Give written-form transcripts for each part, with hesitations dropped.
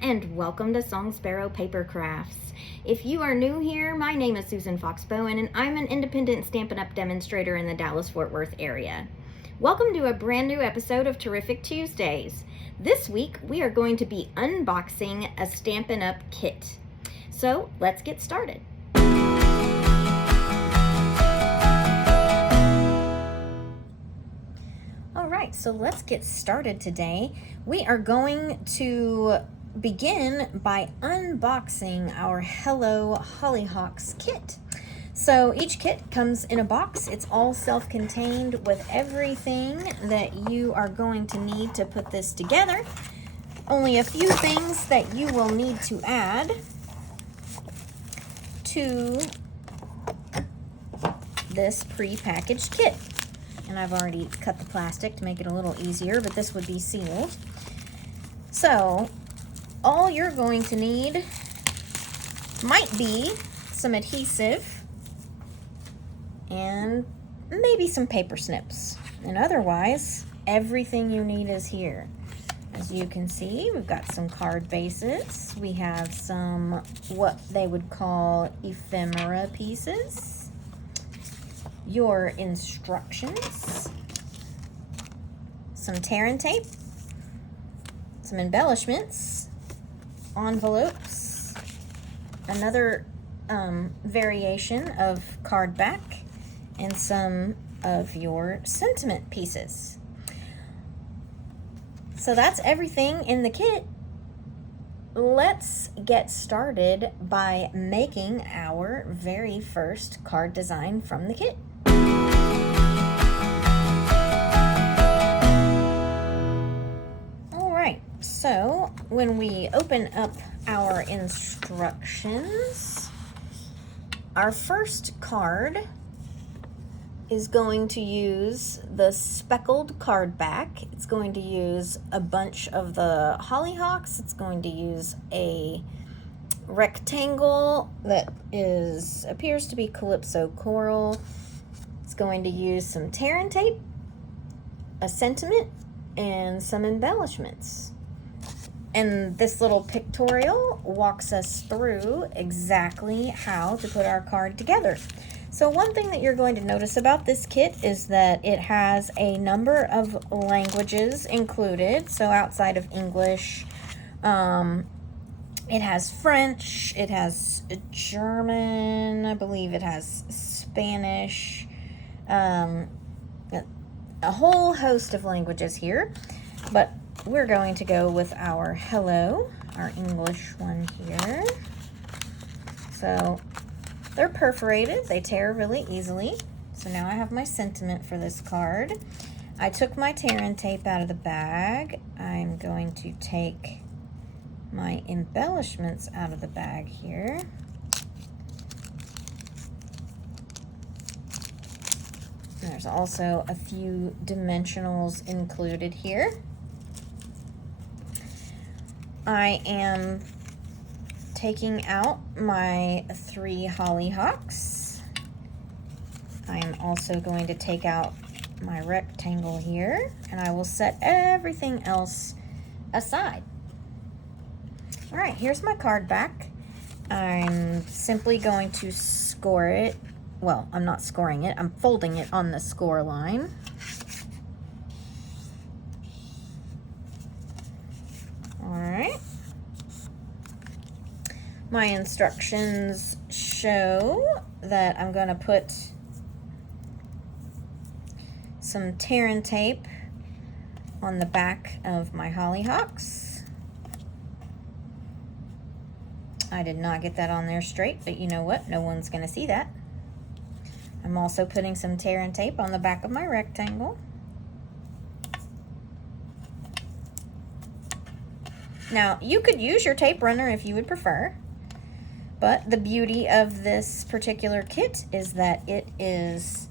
and welcome to Song Sparrow Paper Crafts. If you are new here, my name is Susan Fox Bowen and I'm an independent Stampin' Up! Demonstrator in the Dallas-Fort Worth area. Welcome to a brand new episode of Terrific Tuesdays. This week we are going to be unboxing a Stampin' Up! Kit. So let's get started. Alright, so let's get started today. We are going to begin by unboxing our Hello Hollyhocks kit. So each kit comes in a box. It's all self-contained with everything that you are going to need to put this together. Only a few things that you will need to add to this pre-packaged kit. And I've already cut the plastic to make it a little easier, but this would be sealed. So all you're going to need might be some adhesive and maybe some paper snips. And otherwise, everything you need is here. As you can see, we've got some card bases. We have some what they would call ephemera pieces. Your instructions, some tear and tape, some embellishments, envelopes, another variation of card back, and some of your sentiment pieces. So that's everything in the kit. Let's get started by making our very first card design from the kit. So when we open up our instructions, our first card is going to use the speckled card back. It's going to use a bunch of the Hollyhocks. It's going to use a rectangle that appears to be Calypso Coral. It's going to use some tear and tape, a sentiment, and some embellishments. And this little pictorial walks us through exactly how to put our card together. So one thing that you're going to notice about this kit is that it has a number of languages included. So outside of English, it has French, it has German, I believe it has Spanish, a whole host of languages here. But we're going to go with our hello, our English one here. So they're perforated, they tear really easily. So now I have my sentiment for this card. I took my tear and tape out of the bag. I'm going to take my embellishments out of the bag here. There's also a few dimensionals included here. I am taking out my 3 Hollyhocks. I am also going to take out my rectangle here, and I will set everything else aside. All right, here's my card back. I'm simply going to score it. Well, I'm not scoring it, I'm folding it on the score line. Alright. My instructions show that I'm going to put some tear and tape on the back of my Hollyhocks. I did not get that on there straight, but you know what? No one's going to see that. I'm also putting some tear and tape on the back of my rectangle. Now, you could use your tape runner if you would prefer, but the beauty of this particular kit is that it is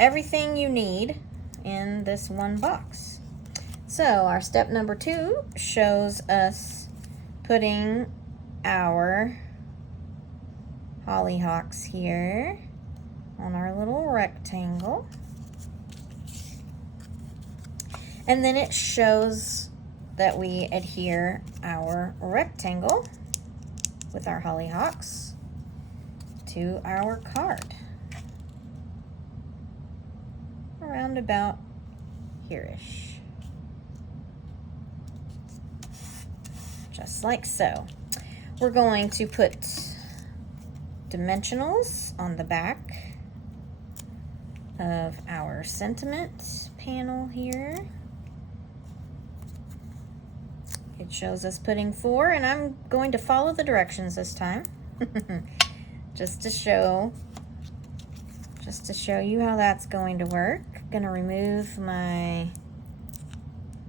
everything you need in this one box. So our step number 2 shows us putting our Hollyhocks here on our little rectangle. And then it shows that we adhere our rectangle with our Hollyhocks to our card. Around about here-ish. Just like so. We're going to put dimensionals on the back of our sentiment panel here. It shows us putting 4, and I'm going to follow the directions this time. just to show you how that's going to work. Gonna remove my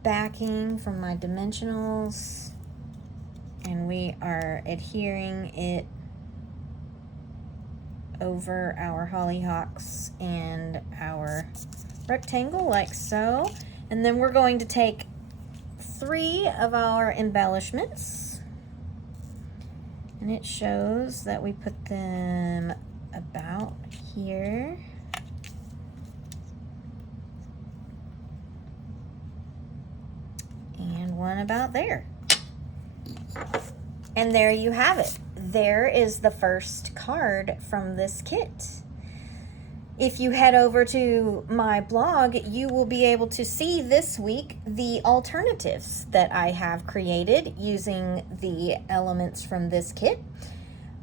backing from my dimensionals, and we are adhering it over our Hollyhocks and our rectangle like so. And then we're going to take 3 of our embellishments, and it shows that we put them about here. And one about there. And there you have it. There is the first card from this kit. If you head over to my blog, you will be able to see this week the alternatives that I have created using the elements from this kit.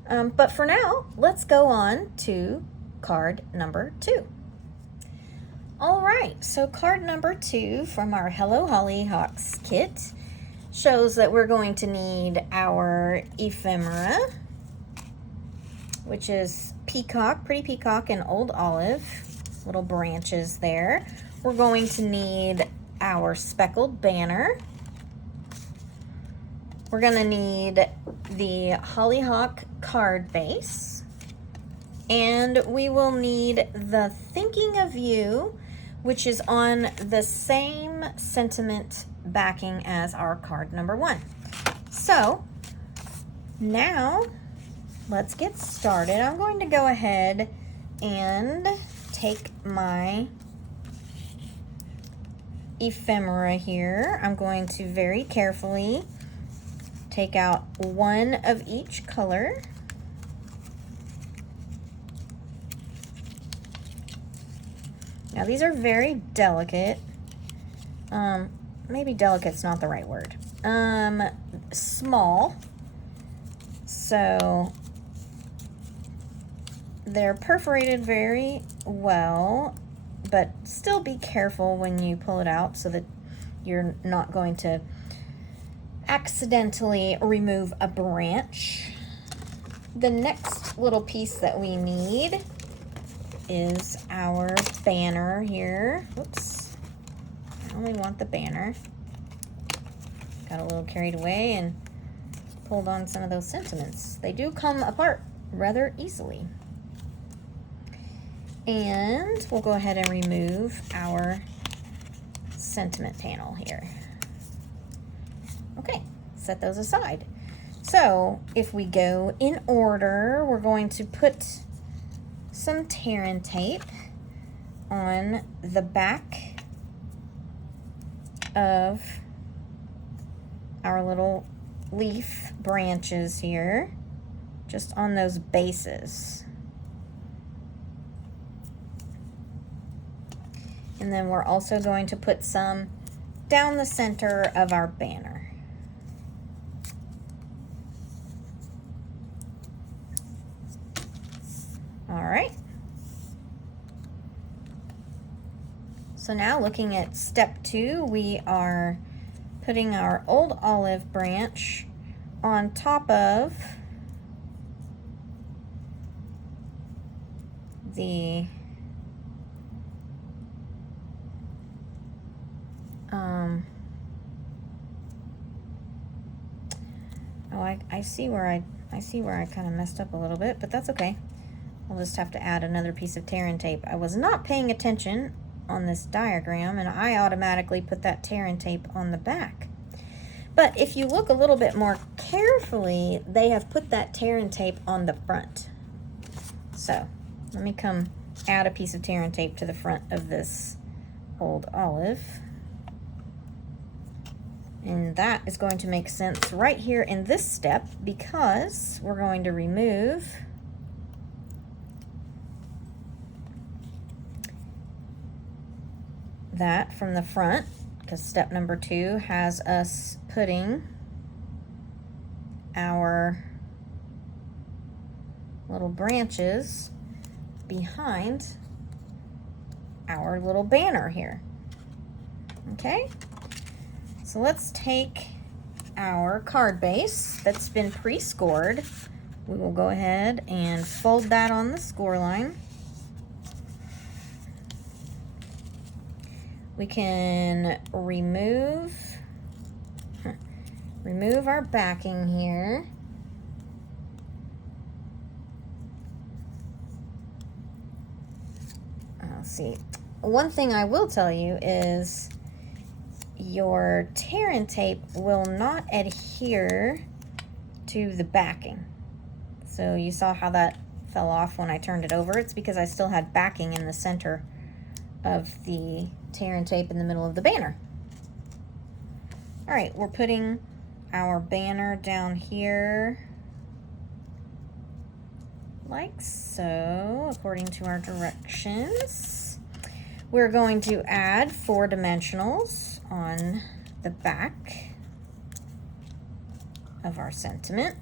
But for now, let's go on to card number 2. All right, so card number 2 from our Hello Hollyhocks kit shows that we're going to need our ephemera, which is peacock, pretty peacock, and old olive, little branches there. We're going to need our speckled banner. We're gonna need the Hollyhock card base, and we will need the Thinking of You, which is on the same sentiment backing as our card number 1. So now let's get started. I'm going to go ahead and take my ephemera here. I'm going to very carefully take out one of each color. Now these are very delicate. Maybe delicate's not the right word. Small. So they're perforated very well, but still be careful when you pull it out so that you're not going to accidentally remove a branch. The next little piece that we need is our banner here. Oops, I only want the banner. Got a little carried away and pulled on some of those sentiments. They do come apart rather easily. And we'll go ahead and remove our sentiment panel here. Okay, set those aside. So if we go in order, we're going to put some tear and tape on the back of our little leaf branches here, just on those bases. And then we're also going to put some down the center of our banner. All right. So now looking at step 2, we are putting our old olive branch on top of the I see where I kind of messed up a little bit, but that's okay. I'll just have to add another piece of tear and tape. I was not paying attention on this diagram, and I automatically put that tear and tape on the back. But if you look a little bit more carefully, they have put that tear and tape on the front. So let me come add a piece of tear and tape to the front of this old olive. And that is going to make sense right here in this step because we're going to remove that from the front, because step number 2 has us putting our little branches behind our little banner here. Okay, so let's take our card base that's been pre-scored. We will go ahead and fold that on the score line. We can remove our backing here. Let's see. One thing I will tell you is your tear and tape will not adhere to the backing. So you saw how that fell off when I turned it over. It's because I still had backing in the center of the tear and tape in the middle of the banner. All right, we're putting our banner down here like so, according to our directions. We're going to add 4 dimensionals on the back of our sentiment.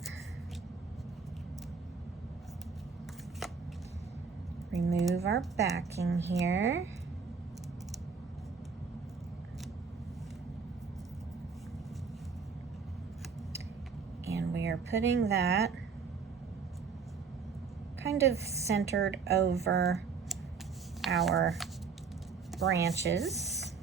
Remove our backing here. And we are putting that kind of centered over our branches.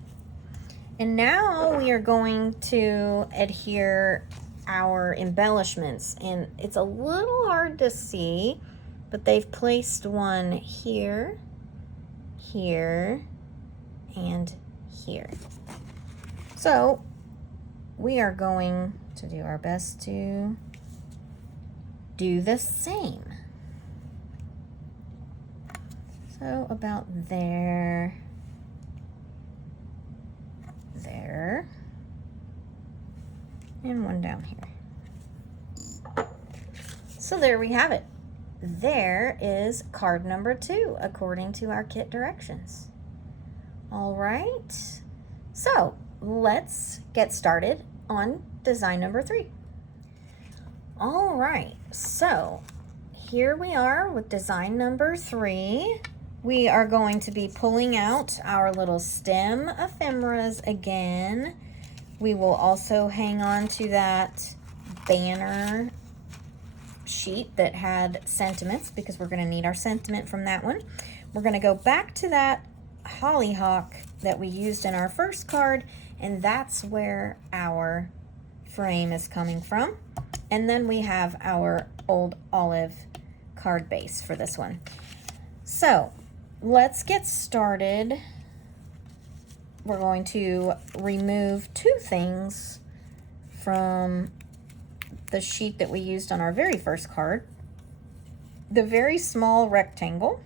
And now we are going to adhere our embellishments. And it's a little hard to see, but they've placed one here, here, and here. So we are going to do our best to do the same. So about there, there, and one down here. So there we have it. There is card number 2 according to our kit directions. All right, so let's get started on design number 3. All right, so here we are with design number 3. We are going to be pulling out our little stem ephemeras again. We will also hang on to that banner sheet that had sentiments because we're going to need our sentiment from that one. We're going to go back to that hollyhock that we used in our first card, and that's where our frame is coming from. And then we have our old olive card base for this one. So let's get started. We're going to remove 2 things from the sheet that we used on our very first card. The very small rectangle.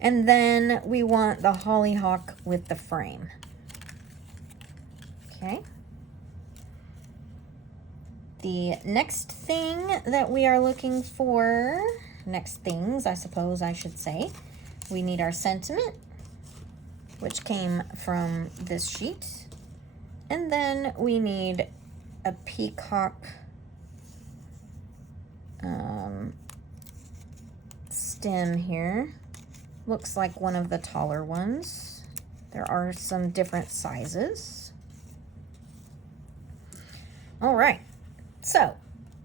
And then we want the hollyhock with the frame. Okay. The next thing that we are looking for, next things I suppose I should say, we need our sentiment, which came from this sheet. And then we need a peacock stem here. Looks like one of the taller ones. There are some different sizes. All right, so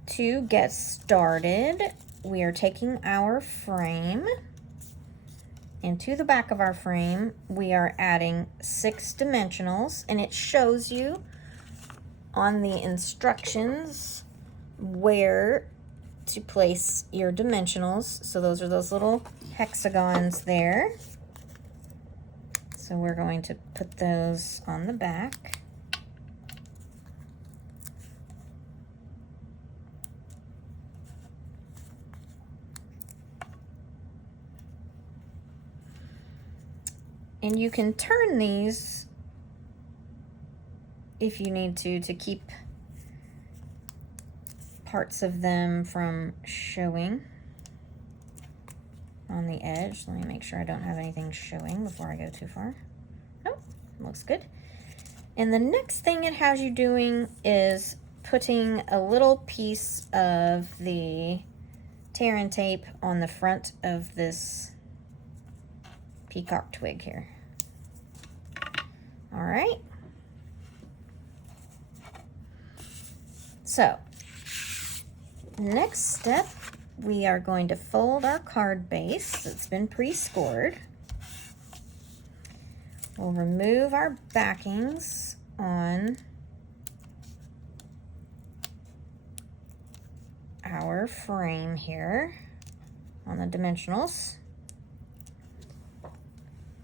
to get started, we are taking our frame, and to the back of our frame, we are adding 6 dimensionals, and it shows you on the instructions where to place your dimensionals. So those are those little hexagons there. So we're going to put those on the back. And you can turn these if you need to keep parts of them from showing on the edge. Let me make sure I don't have anything showing before I go too far. Oh, looks good. And the next thing it has you doing is putting a little piece of the tear and tape on the front of this peacock twig here. All right. So, next step, we are going to fold our card base that's been pre-scored. We'll remove our backings on our frame here on the dimensionals.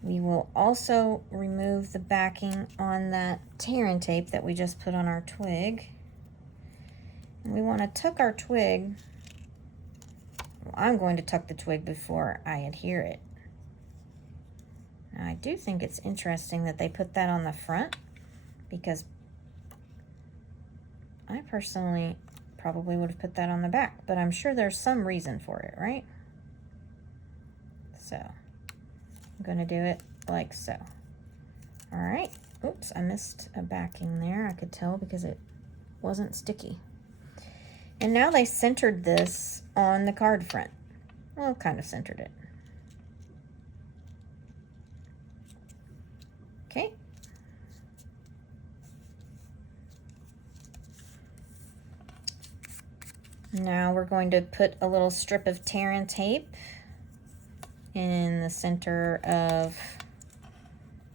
We will also remove the backing on that tear and tape that we just put on our twig. And we want to tuck our twig. Well, I'm going to tuck the twig before I adhere it. Now, I do think it's interesting that they put that on the front, because I personally probably would have put that on the back, but I'm sure there's some reason for it, right? So I'm going to do it like so. All right. Oops, I missed a backing there. I could tell because it wasn't sticky. And now they centered this on the card front. Well, kind of centered it. Okay. Now we're going to put a little strip of tear and tape in the center of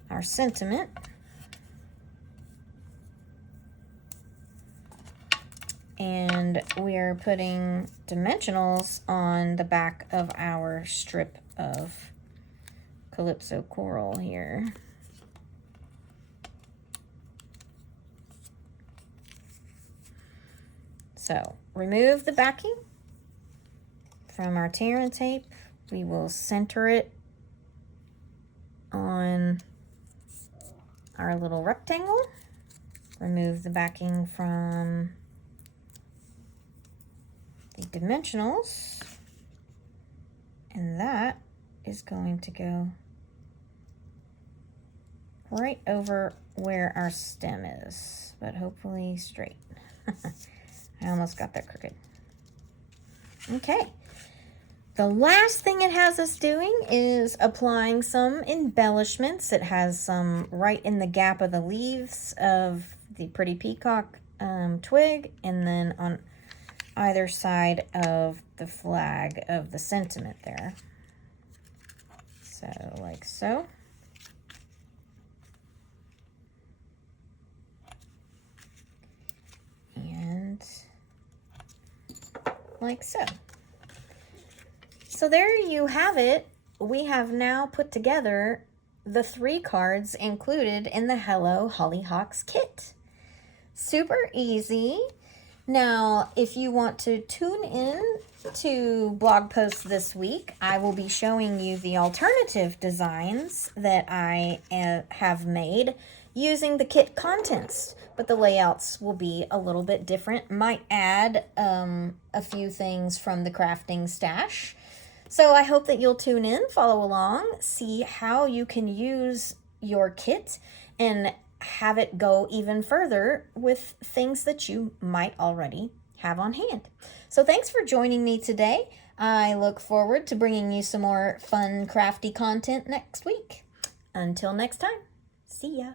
our sentiment. And we're putting dimensionals on the back of our strip of Calypso coral here. So remove the backing from our tear and tape. We will center it on our little rectangle. Remove the backing from the dimensionals, and that is going to go right over where our stem is, but hopefully straight. I almost got that crooked. Okay. The last thing it has us doing is applying some embellishments. It has some right in the gap of the leaves of the pretty peacock twig, and then on either side of the flag of the sentiment there. So like so. And like so. So there you have it. We have now put together the 3 cards included in the Hello Hollyhocks kit. Super easy. Now, if you want to tune in to blog posts this week, I will be showing you the alternative designs that I have made using the kit contents, but the layouts will be a little bit different. Might add a few things from the crafting stash. So I hope that you'll tune in, follow along, see how you can use your kit and have it go even further with things that you might already have on hand. So thanks for joining me today. I look forward to bringing you some more fun, crafty content next week. Until next time, see ya.